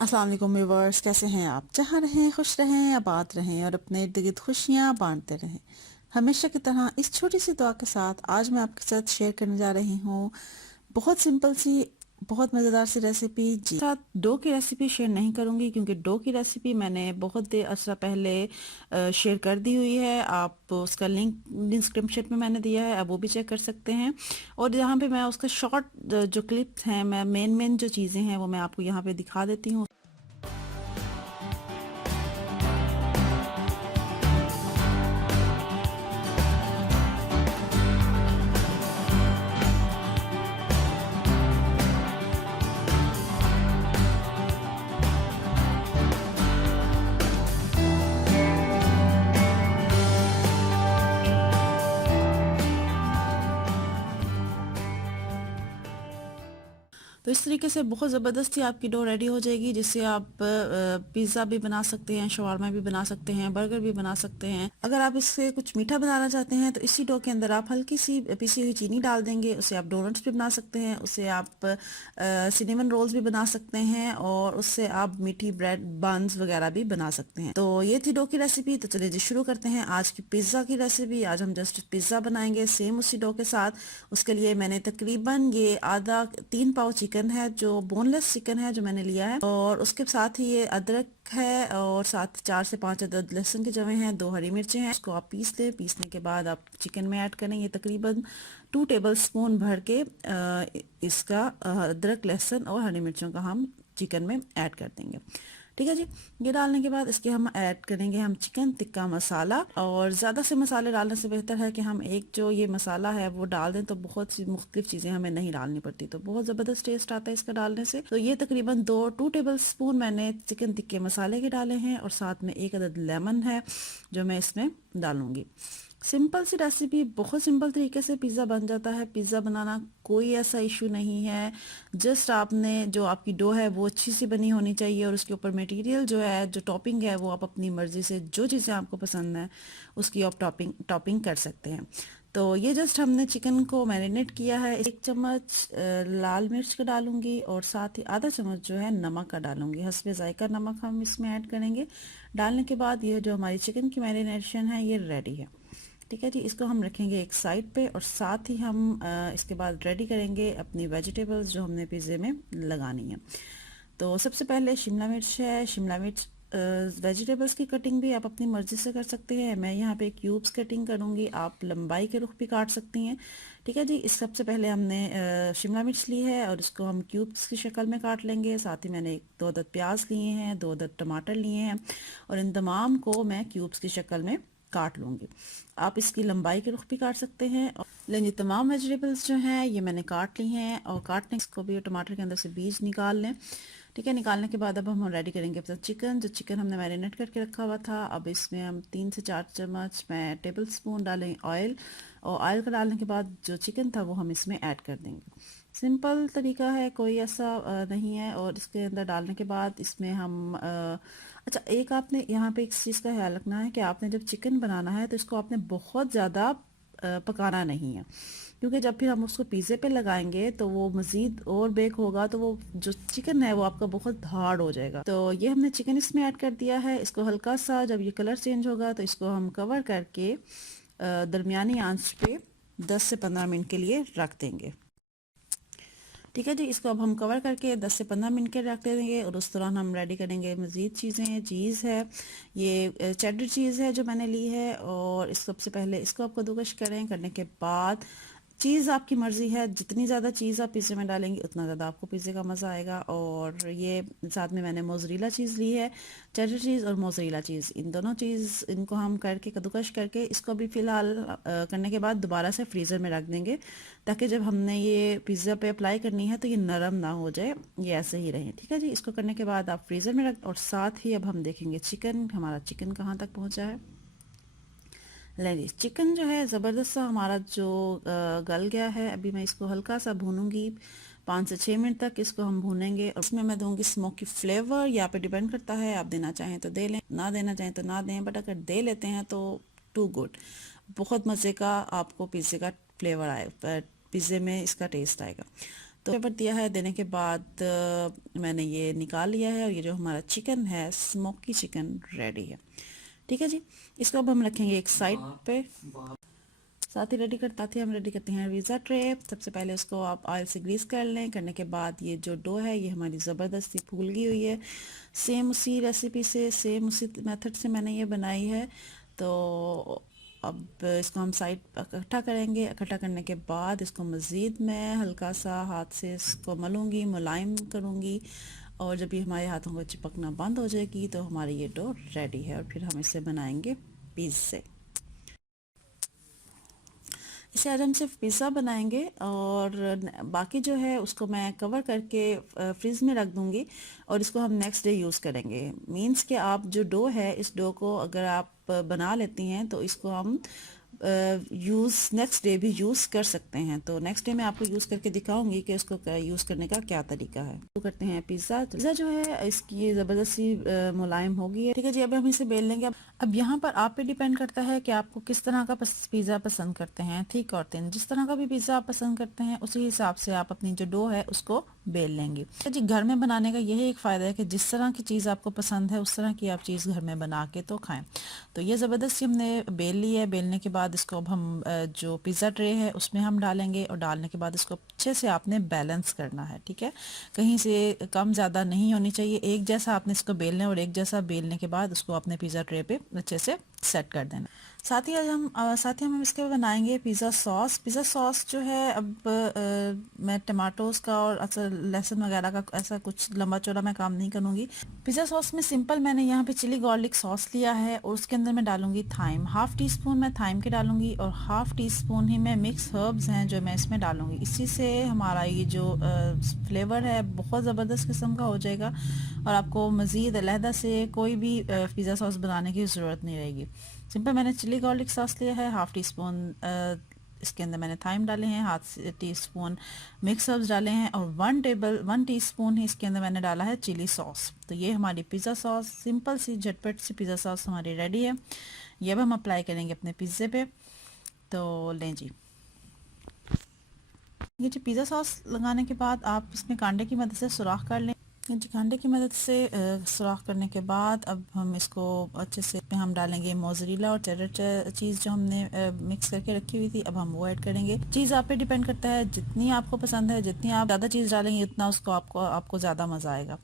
अस्सलाम वालेकुम व्यूवर्स, कैसे हैं आप? जहाँ रहें खुश रहें, आबाद रहें और अपने इर्द गिर्द खुशियाँ बांटते रहें। हमेशा की तरह इस छोटी सी दुआ के साथ आज मैं आपके साथ शेयर करने जा रही हूँ बहुत सिंपल सी, बहुत मज़ेदार सी रेसिपी। जी साथ डो की रेसिपी शेयर नहीं करूँगी क्योंकि डो की रेसिपी मैंने बहुत देर अर्सा पहले शेयर कर दी हुई है। आप उसका लिंक डिस्क्रिप्शन में मैंने दिया है, आप वो भी चेक कर सकते हैं। और यहाँ पे मैं उसका शॉर्ट जो क्लिप्स हैं, मैं मेन मेन जो चीज़ें हैं वो मैं आपको यहाँ पे दिखा देती हूँ। तो इस तरीके से बहुत ज़बरदस्ती आपकी डो रेडी हो जाएगी, जिससे आप पिज़्ज़ा भी बना सकते हैं, शवारमा भी बना सकते हैं, बर्गर भी बना सकते हैं। अगर आप इससे कुछ मीठा बनाना चाहते हैं तो इसी डो के अंदर आप हल्की सी पिसी हुई चीनी डाल देंगे, उससे आप डोनट्स भी बना सकते हैं, उससे आप सिनेमन रोल्स भी बना सकते हैं और उससे आप मीठी ब्रेड बन्स वगैरह भी बना सकते हैं। तो ये थी डो की रेसिपी। तो चलिए जी शुरू करते हैं आज की पिज़्ज़ा की रेसिपी। आज हम जस्ट पिज़्ज़ा बनाएंगे सेम उसी डो के साथ। उसके लिए मैंने तकरीबन ये आधा 3 पाव चिकन है, जो बोनलेस चिकन है जो मैंने लिया है, और उसके साथ ही ये अदरक है और साथ 4 से 5 अदद लहसुन के जवे हैं, 2 हरी मिर्चें हैं। इसको आप पीस लें। पीसने के बाद आप चिकन में ऐड करें। ये तकरीबन 2 टेबल स्पून भर के इसका अदरक लहसुन और हरी मिर्चों का हम चिकन में ऐड कर देंगे। ठीक है जी। ये डालने के बाद इसके हम ऐड करेंगे हम चिकन टिक्का मसाला। और ज़्यादा से मसाले डालने से बेहतर है कि हम एक जो ये मसाला है वो डाल दें, तो बहुत सी मुख्तलिफ चीज़ें हमें नहीं डालनी पड़ती, तो बहुत ज़बरदस्त टेस्ट आता है इसका डालने से। तो ये तकरीबन 2 टेबल स्पून मैंने चिकन टिक्के मसाले के डाले हैं और साथ में 1 अदद लेमन है जो मैं इसमें डालूंगी। सिंपल सी रेसिपी, बहुत सिंपल तरीके से पिज़्ज़ा बन जाता है। पिज़्ज़ा बनाना कोई ऐसा इशू नहीं है। जस्ट आपने जो आपकी डो है वो अच्छी सी बनी होनी चाहिए और उसके ऊपर मटेरियल जो है, जो टॉपिंग है, वो आप अपनी मर्ज़ी से जो चीज़ें आपको पसंद है उसकी आप टॉपिंग टॉपिंग कर सकते हैं। तो ये जस्ट हमने चिकन को मैरिनेट किया है। 1 चम्मच लाल मिर्च का डालूंगी और साथ ही आधा चम्मच जो है नमक का डालूंगी। हस्बे जायका नमक हम इसमें ऐड करेंगे। डालने के बाद ये जो हमारी चिकन की मैरिनेशन है ये रेडी है। ठीक है जी। इसको हम रखेंगे एक साइड पे और साथ ही हम इसके बाद रेडी करेंगे अपनी वेजिटेबल्स जो हमने पिज़्ज़े में लगानी है। तो सबसे पहले शिमला मिर्च है। शिमला मिर्च वेजिटेबल्स की कटिंग भी आप अपनी मर्ज़ी से कर सकते हैं। मैं यहाँ पे क्यूब्स कटिंग करूँगी, आप लंबाई के रुख भी काट सकती हैं। ठीक है जी। इस सबसे पहले हमने शिमला मिर्च ली है और इसको हम क्यूब्स की शक्ल में काट लेंगे। साथ ही मैंने 2 अदद प्याज लिए हैं, 2 अदद टमाटर लिए हैं और इन तमाम को मैं क्यूब्स की शक्ल में काट लूँगी। आप इसकी लंबाई के रुख भी काट सकते हैं। लेकिन ये तमाम वेजिटेबल्स जो हैं ये मैंने काट ली हैं और काटने इसको भी टमाटर के अंदर से बीज निकाल लें। ठीक है। निकालने के बाद अब हम रेडी करेंगे अपना चिकन। जो चिकन हमने मैरिनेट करके रखा हुआ था, अब इसमें हम 3 से 4 चम्मच मैं टेबल स्पून डालें ऑयल, और ऑयल का डालने के बाद जो चिकन था वो हम इसमें ऐड कर देंगे। सिंपल तरीका है, कोई ऐसा नहीं है। और इसके अंदर डालने के बाद इसमें हम अच्छा, एक आपने यहाँ पे एक चीज़ का ख्याल रखना है कि आपने जब चिकन बनाना है तो इसको आपने बहुत ज़्यादा पकाना नहीं है, क्योंकि जब फिर हम उसको पिज़्ज़े पे लगाएंगे तो वो मज़ीद और बेक होगा, तो वो जो चिकन है वो आपका बहुत हार्ड हो जाएगा। तो ये हमने चिकन इसमें ऐड कर दिया है। इसको हल्का सा जब ये कलर चेंज होगा तो इसको हम कवर करके दरमियानी आंच पे 10 से 15 मिनट के लिए रख देंगे। ठीक है जी। इसको अब हम कवर करके 10 से 15 मिनट के रख देंगे और उस दौरान हम रेडी करेंगे मज़ीद चीज़ें। चीज़ है, ये चेडर चीज़ है जो मैंने ली है, और इस सबसे पहले इसको आप कद्दूकश करें। करने के बाद चीज़ आपकी मर्ज़ी है, जितनी ज़्यादा चीज़ आप पिज़्ज़े में डालेंगे उतना ज़्यादा आपको पिज़्ज़े का मज़ा आएगा। और ये साथ में मैंने मोज़रेला चीज़ ली है, चेडर चीज़ और मोज़रेला चीज़, इन दोनों चीज़ इनको हम करके कद्दूकश करके इसको भी फ़िलहाल करने के बाद दोबारा से फ्रीज़र में रख देंगे, ताकि जब हमने ये पिज़्ज़ा पे अप्लाई करनी है तो ये नरम ना हो जाए, ये ऐसे ही रहे। ठीक है जी। इसको करने के बाद आप फ्रीज़र में रख, और साथ ही अब हम देखेंगे चिकन, हमारा चिकन कहाँ तक पहुँचा है। लेडीज चिकन जो है ज़बरदस्त सा हमारा जो गल गया है। अभी मैं इसको हल्का सा भूनूंगी, 5 से 6 मिनट तक इसको हम भूनेंगे और उसमें मैं दूंगी स्मोकी फ्लेवर। यहाँ पे डिपेंड करता है, आप देना चाहें तो दे लें, ना देना चाहें तो ना दें, बट अगर दे लेते हैं तो टू गुड, बहुत मज़े का आपको पिज़्ज़े का फ्लेवर आए, पिज़्ज़े में इसका टेस्ट आएगा। तो पेपर दिया है, देने के बाद मैंने ये निकाल लिया है और ये जो हमारा चिकन है, स्मोकी चिकन रेडी है। ठीक है जी, इसको अब हम रखेंगे एक साइड पे। साथ ही हम रेडी करते हैं पिज़्ज़ा ट्रे। सबसे पहले उसको आप ऑयल से ग्रीस कर लें। करने के बाद ये जो डो है ये हमारी ज़बरदस्ती फूल गई हुई है। सेम उसी रेसिपी से, सेम उसी मेथड से मैंने ये बनाई है। तो अब इसको हम साइड इकट्ठा करेंगे। इकट्ठा करने के बाद इसको मज़ीद मैं हल्का सा हाथ से इसको मलूँगी, मुलायम करूँगी, और जब ये हमारे हाथों को चिपकना बंद हो जाएगी तो हमारी ये डो रेडी है। और फिर हम इसे बनाएंगे पिज़्ज़े। इसे आज हम सिर्फ पिज़्ज़ा बनाएंगे और बाकी जो है उसको मैं कवर करके फ्रिज में रख दूंगी और इसको हम नेक्स्ट डे यूज़ करेंगे। मींस कि आप जो डो है, इस डो को अगर आप बना लेती हैं तो इसको हम यूज़ नेक्स्ट डे भी यूज़ कर सकते हैं। तो नेक्स्ट डे मैं आपको यूज़ करके दिखाऊंगी कि इसको यूज़ करने का क्या तरीका है। तो करते हैं पिज़्ज़ा जो है इसकी ज़बरदस्ती मुलायम हो गई है। ठीक है जी, अब हम इसे बेल लेंगे। अब यहाँ पर आप पे डिपेंड करता है कि आपको किस तरह का पिज़्ज़ा पसंद करते हैं, थिक और थिन। जिस तरह का भी पिज़्ज़ा आप पसंद करते हैं उसी हिसाब से आप अपनी जो डो है उसको बेल लेंगे। जी, घर में बनाने का यही एक फ़ायदा है कि जिस तरह की चीज़ आपको पसंद है उस तरह की आप चीज़ घर में बना के तो खाएं। तो ये ज़बरदस्ती हमने बेल ली है। बेलने के बाद इसको अब हम जो पिज़्ज़ा ट्रे है उसमें हम डालेंगे और डालने के बाद इसको अच्छे से आपने बैलेंस करना है। ठीक है, कहीं से कम ज़्यादा नहीं होनी चाहिए। एक जैसा आपने इसको बेलना है और एक जैसा बेलने के बाद उसको अपने पिज़्ज़ा ट्रे पे अच्छे से सेट कर देना। साथ ही हम इसके बनाएंगे पिज़्ज़ा सॉस। पिज़्ज़ा सॉस जो है, अब मैं टमाटोज़ का और अक्सर लहसुन वगैरह का ऐसा कुछ लंबा चौड़ा मैं काम नहीं करूँगी। पिज़्ज़ा सॉस में सिंपल मैंने यहाँ पे चिली गार्लिक सॉस लिया है और उसके अंदर मैं डालूंगी थाइम। हाफ़ टी स्पून मैं थाइम के डालूंगी और हाफ़ टी स्पून ही मैं मिक्स हर्ब्स हैं जो मैं इसमें डालूंगी। इसी से हमारा ये जो फ्लेवर है बहुत ज़बरदस्त किस्म का हो जाएगा और आपको मज़ीद अलहदा से कोई भी पिज़्ज़ा सॉस बनाने की ज़रूरत नहीं रहेगी। सिंपल मैंने चिली गार्लिक सॉस लिया है, हाफ़ टी स्पून इसके अंदर मैंने थाइम डाले हैं, half tea spoon mix herbs डाले हैं और 1 टीस्पून ही इसके अंदर मैंने डाला है चिली सॉस। तो ये हमारी पिज़्ज़ा सॉस, सिंपल सी झटपट सी पिज़्ज़ा सॉस हमारी रेडी है। ये अब हम अप्लाई करेंगे अपने पिज़्ज़े पे। तो लें जी, ये जो पिज़्ज़ा सॉस लगाने के बाद आप इसमें कांटे की मदद से सुराख कर लें। कांटे की मदद से सुराख करने के बाद अब हम इसको अच्छे से हम डालेंगे मोज़रेला और चेडर चीज़ जो हमने मिक्स करके रखी हुई थी, अब हम वो ऐड करेंगे। चीज़ आप पे डिपेंड करता है, जितनी आपको पसंद है, जितनी आप ज़्यादा चीज़ डालेंगे उतना उसको आपको ज़्यादा मज़ा आएगा।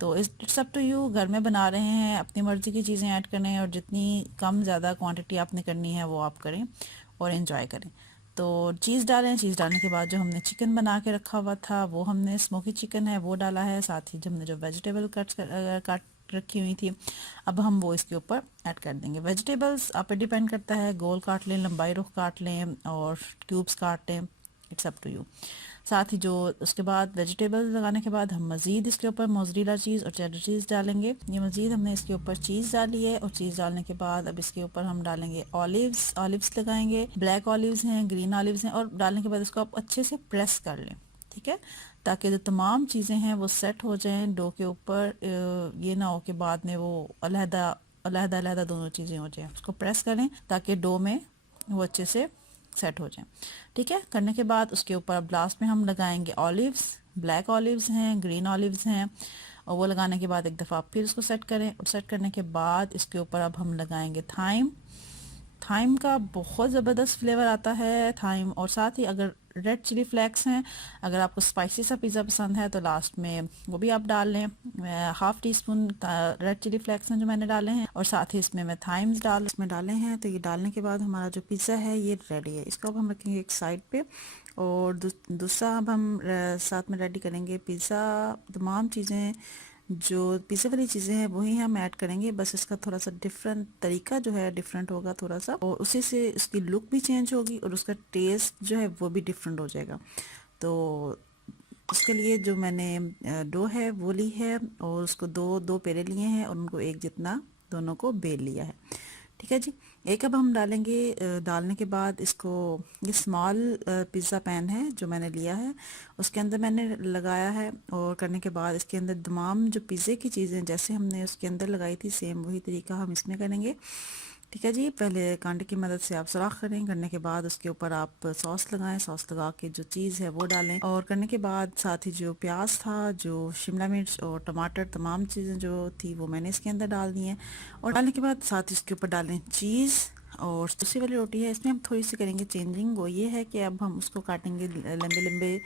तो इट्स अप टू यू, घर में बना रहे हैं अपनी मर्ज़ी की चीज़ें ऐड करने हैं और जितनी कम ज़्यादा क्वांटिटी आपने करनी है वो आप करें और एंजॉय करें। तो चीज़ डालें। चीज़ डालने के बाद जो हमने चिकन बना के रखा हुआ था वो हमने स्मोकी चिकन है वो डाला है। साथ ही हमने जो वेजिटेबल काट रखी हुई थी अब हम वो इसके ऊपर ऐड कर देंगे। वेजिटेबल्स आप पे डिपेंड करता है, गोल काट लें, लंबाई रुख काट लें और क्यूब्स काट लें, इट्स अप टू यू। साथ ही जो उसके बाद वेजिटेबल्स लगाने के बाद हम मज़ीद इसके ऊपर मोज़रेला चीज़ और चेडर चीज़ डालेंगे। ये मज़ीद हमने इसके ऊपर चीज़ डाली है और चीज़ डालने के बाद अब इसके ऊपर हम डालेंगे ऑलिव्स लगाएंगे। ब्लैक ऑलिव्स हैं, ग्रीन ऑलिव्स हैं, और डालने के बाद इसको आप अच्छे से प्रेस कर लें। ठीक है, ताकि जो तमाम चीज़ें हैं वो सेट हो जाएं डो के ऊपर। ये ना हो कि बाद में वो अलहदा अलहदा दोनों चीज़ें हो जाएं। उसको प्रेस करें ताकि डो में वो अच्छे से सेट हो जाए। ठीक है, करने के बाद उसके ऊपर अब लास्ट में हम लगाएंगे ऑलिव्स। ब्लैक ऑलिव्स हैं, ग्रीन ऑलिव्स हैं, और वो लगाने के बाद एक दफ़ा आप फिर उसको सेट करें। और सेट करने के बाद इसके ऊपर अब हम लगाएंगे थाइम। थाइम का बहुत ज़बरदस्त फ्लेवर आता है थाइम, और साथ ही अगर रेड चिली फ्लेक्स हैं, अगर आपको स्पाइसी सा पिज़्ज़ा पसंद है तो लास्ट में वो भी आप डाल लें। Half teaspoon red chilli flakes हैं जो मैंने डाले हैं, और साथ ही इसमें मैं थाइम्स इसमें डाले हैं। तो ये डालने के बाद हमारा जो पिज़्ज़ा है ये रेडी है। इसको अब हम रखेंगे एक साइड पे, और दूसरा अब हम साथ में रेडी करेंगे पिज़्ज़ा। तमाम चीज़ें जो पिज़्ज़ा वाली चीज़ें हैं वही हम ऐड करेंगे, बस इसका थोड़ा सा डिफरेंट तरीका जो है डिफरेंट होगा थोड़ा सा, और उसी से इसकी लुक भी चेंज होगी और उसका टेस्ट जो है वो भी डिफरेंट हो जाएगा। तो उसके लिए जो मैंने डो है वो ली है और उसको दो दो पेड़े लिए हैं और उनको एक जितना दोनों को बेल लिया है। ठीक है जी, एक अब हम डालेंगे। डालने के बाद इसको, ये स्मॉल पिज़्ज़ा पैन है जो मैंने लिया है, उसके अंदर मैंने लगाया है। और करने के बाद इसके अंदर तमाम जो पिज़्ज़े की चीज़ें जैसे हमने उसके अंदर लगाई थी सेम वही तरीका हम इसमें करेंगे। ठीक है जी। पहले कांटे की मदद से आप सुराख करें, करने के बाद उसके ऊपर आप सॉस लगाएं, सॉस लगा के जो चीज़ है वो डालें, और करने के बाद साथ ही जो प्याज था, जो शिमला मिर्च और टमाटर, तमाम चीज़ें जो थी वो मैंने इसके अंदर डाल दी हैं। और डालने के बाद साथ ही इसके ऊपर डालें चीज़। और दूसरी वाली रोटी है, इसमें हम थोड़ी सी करेंगे चेंजिंग। वो ये है कि अब हम उसको काटेंगे लंबे लंबे,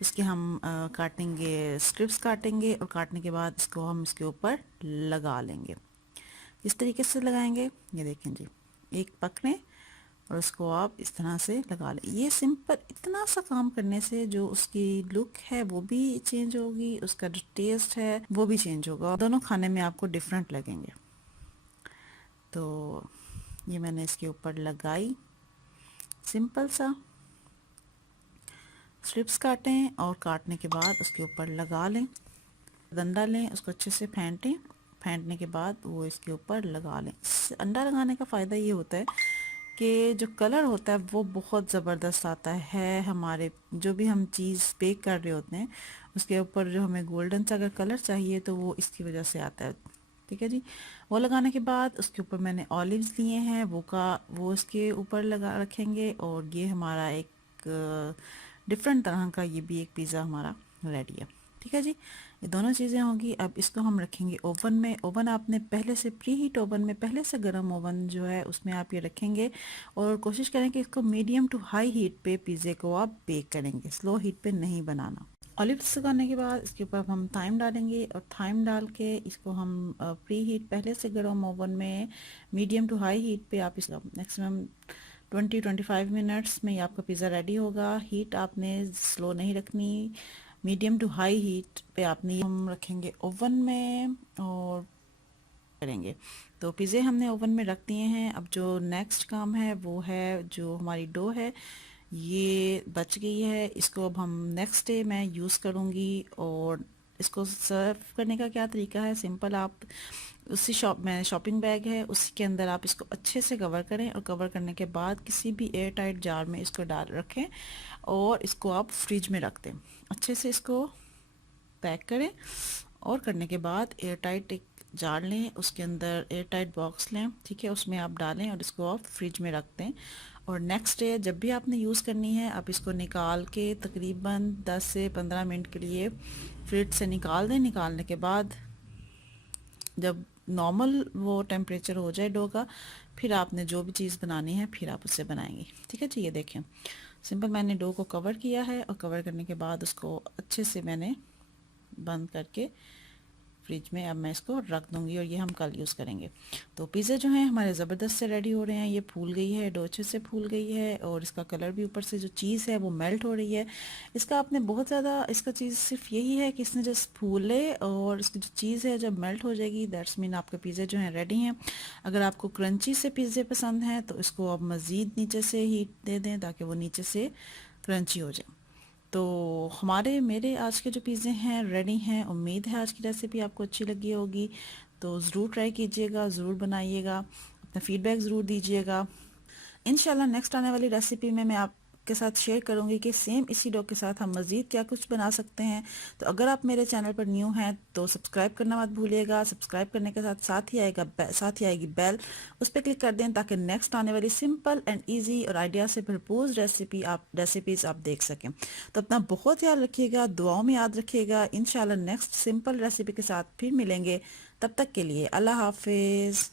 उसके हम काटेंगे, स्ट्रिप्स काटेंगे, और काटने के बाद इसको हम इसके ऊपर लगा लेंगे। इस तरीके से लगाएंगे, ये देखें जी, एक पकड़ें और उसको आप इस तरह से लगा लें। ये सिंपल इतना सा काम करने से जो उसकी लुक है वो भी चेंज होगी, उसका जो टेस्ट है वो भी चेंज होगा, दोनों खाने में आपको डिफरेंट लगेंगे। तो ये मैंने इसके ऊपर लगाई, सिंपल सा स्ट्रिप्स काटें और काटने के बाद उसके ऊपर लगा लें। अंडा लें, उसको अच्छे से फेंटें, फेंटने के बाद वो इसके ऊपर लगा लें। अंडा लगाने का फ़ायदा ये होता है कि जो कलर होता है वो बहुत ज़बरदस्त आता है। हमारे जो भी हम चीज़ बेक कर रहे होते हैं उसके ऊपर जो हमें गोल्डन सा अगर कलर चाहिए तो वो इसकी वजह से आता है। ठीक है जी। वो लगाने के बाद उसके ऊपर मैंने ऑलिव्स लिए हैं, वो इसके ऊपर लगा रखेंगे, और ये हमारा एक डिफरेंट तरह का ये भी एक पिज़्ज़ा हमारा रेडी है। ठीक है जी। ये दोनों चीज़ें होंगी। अब इसको हम रखेंगे ओवन में। ओवन आपने पहले से प्री हीट ओवन में, पहले से गर्म ओवन जो है उसमें आप ये रखेंगे, और कोशिश करें कि इसको मीडियम टू हाई हीट पे पिज़्ज़े को आप बेक करेंगे, स्लो हीट पे नहीं बनाना। ऑलिव्स सुखाने के बाद इसके ऊपर हम थाइम डालेंगे, और थाइम डाल के इसको हम प्री हीट पहले से गर्म ओवन में मीडियम टू हाई हीट पे आप इसका मैक्सिमम 20-25 मिनट्स में आपका पिज़्ज़ा रेडी होगा। हीट आपने स्लो नहीं रखनी, मीडियम टू हाई हीट पे आपने हम रखेंगे ओवन में और करेंगे। तो पिज़्ज़े हमने ओवन में रख दिए हैं। अब जो नेक्स्ट काम है वो है, जो हमारी डो है ये बच गई है, इसको अब हम नेक्स्ट डे मैं यूज़ करूँगी। और इसको सर्व करने का क्या तरीका है, सिंपल, आप उसी में शॉपिंग बैग है उसी के अंदर आप इसको अच्छे से कवर करें, और कवर करने के बाद किसी भी एयर टाइट जार में इसको डाल रखें, और इसको आप फ्रिज में रख दें। अच्छे से इसको पैक करें, और करने के बाद एयर टाइट एक जार लें, उसके अंदर एयर टाइट बॉक्स लें, ठीक है, उसमें आप डालें और इसको आप फ्रिज में रख दें। और नेक्स्ट डे जब भी आपने यूज़ करनी है आप इसको निकाल के तकरीबन 10 से 15 मिनट के लिए फ्रिज से निकाल दें। निकालने के बाद जब नॉर्मल वो टेम्परेचर हो जाए डो का, फिर आपने जो भी चीज़ बनानी है फिर आप उससे बनाएंगे। ठीक है जी। ये देखें, सिंपल मैंने डो को कवर किया है, और कवर करने के बाद उसको अच्छे से मैंने बंद करके फ्रिज में अब मैं इसको रख दूंगी, और ये हम कल यूज़ करेंगे। तो पिज़्ज़ा जो है हमारे ज़बरदस्त से रेडी हो रहे हैं। ये फूल गई है, डो अच्छे से फूल गई है, और इसका कलर भी ऊपर से जो चीज़ है वो मेल्ट हो रही है। इसका आपने बहुत ज़्यादा, इसका चीज़ सिर्फ यही है कि इसने जस्ट फूले और इसकी जो चीज़ है जब मेल्ट हो जाएगी, दैट्स मीन आपके पिज़्ज़े जो हैं रेडी हैं। अगर आपको क्रंची से पिज़्ज़े पसंद हैं तो इसको आप मज़ीद नीचे से हीट दे दें ताकि वो नीचे से क्रंची हो जाए। तो मेरे आज के जो पिज़्ज़े हैं रेडी हैं। उम्मीद है आज की रेसिपी आपको अच्छी लगी होगी। तो ज़रूर ट्राई कीजिएगा, ज़रूर बनाइएगा, अपना फीडबैक ज़रूर दीजिएगा। इंशाल्लाह नेक्स्ट आने वाली रेसिपी में मैं आपके साथ शेयर करूंगी कि सेम इसी डो के साथ हम मज़ीद क्या कुछ बना सकते हैं। तो अगर आप मेरे चैनल पर न्यू हैं तो सब्सक्राइब करना मत भूलिएगा। सब्सक्राइब करने के साथ ही आएगी बेल, उस पर क्लिक कर दें ताकि नेक्स्ट आने वाली सिंपल एंड ईजी और आइडिया से भरपूर रेसिपीज़ आप देख सकें। तो अपना बहुत ख्याल रखिएगा, दुआओं में याद रखिएगा। इंशाल्लाह नेक्स्ट सिंपल रेसिपी के साथ फिर मिलेंगे। तब तक के लिए अल्लाह हाफिज़।